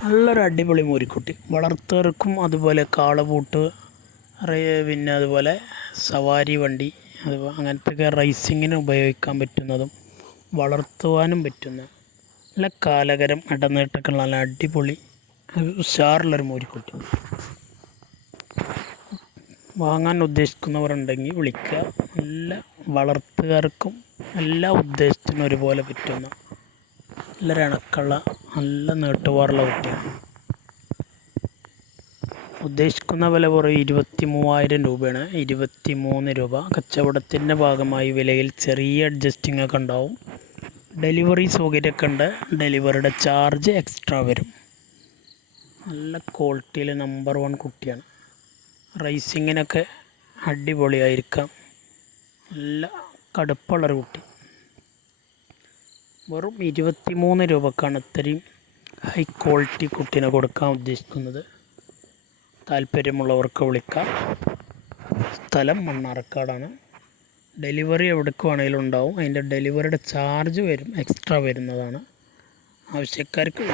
നല്ലൊരു അടിപൊളി മൂരിക്കുട്ടി. വളർത്തുകാർക്കും അതുപോലെ കാളപൂട്ട്, പിന്നെ അതുപോലെ സവാരി വണ്ടി, അങ്ങനത്തെയൊക്കെ റേസിങ്ങിന് ഉപയോഗിക്കാൻ പറ്റുന്നതും വളർത്തുവാനും പറ്റുന്ന നല്ല കാലകരം ഇടനീട്ടൊക്കെ നല്ല അടിപൊളി ഉഷാറുള്ളൊരു മൂരിക്കുട്ടി. വാങ്ങാൻ ഉദ്ദേശിക്കുന്നവരുണ്ടെങ്കിൽ വിളിക്കുക. നല്ല വളർത്തുകാർക്കും എല്ലാ ഉദ്ദേശത്തിനും ഒരുപോലെ പറ്റുന്ന നല്ലൊരു ഇണക്കമുള്ള നല്ല നീട്ടുവാറുള്ള കുട്ടിയാണ്. ഉദ്ദേശിക്കുന്ന വില കുറവ് 23,000 രൂപയാണ്. 23 രൂപ. കച്ചവടത്തിൻ്റെ ഭാഗമായി വിലയിൽ ചെറിയ അഡ്ജസ്റ്റിംഗ് ഒക്കെ ഉണ്ടാവും. ഡെലിവറി സൗകര്യമൊക്കെ ഉണ്ട്. ഡെലിവറിയുടെ ചാർജ് എക്സ്ട്രാ വരും. നല്ല ക്വാളിറ്റിയിൽ നമ്പർ 1 കുട്ടിയാണ്. റേസിങ്ങിനൊക്കെ അടിപൊളിയായിരിക്കാം. നല്ല കടുപ്പുള്ളൊരു കുട്ടി. വെറും 23 രൂപക്കാണ് ഇത്രയും ഹൈ ക്വാളിറ്റി കുട്ടീനെ കൊടുക്കാൻ ഉദ്ദേശിക്കുന്നത്. താല്പര്യമുള്ളവർക്ക് വിളിക്കാം. സ്ഥലം മണ്ണാർക്കാടാണ്. ഡെലിവറി എവിടേക്ക് വേണമെങ്കിലും ഉണ്ടാവും. അതിൻ്റെ ഡെലിവറിയുടെ ചാർജ് എക്സ്ട്രാ വരുന്നതാണ്. ആവശ്യക്കാർക്ക്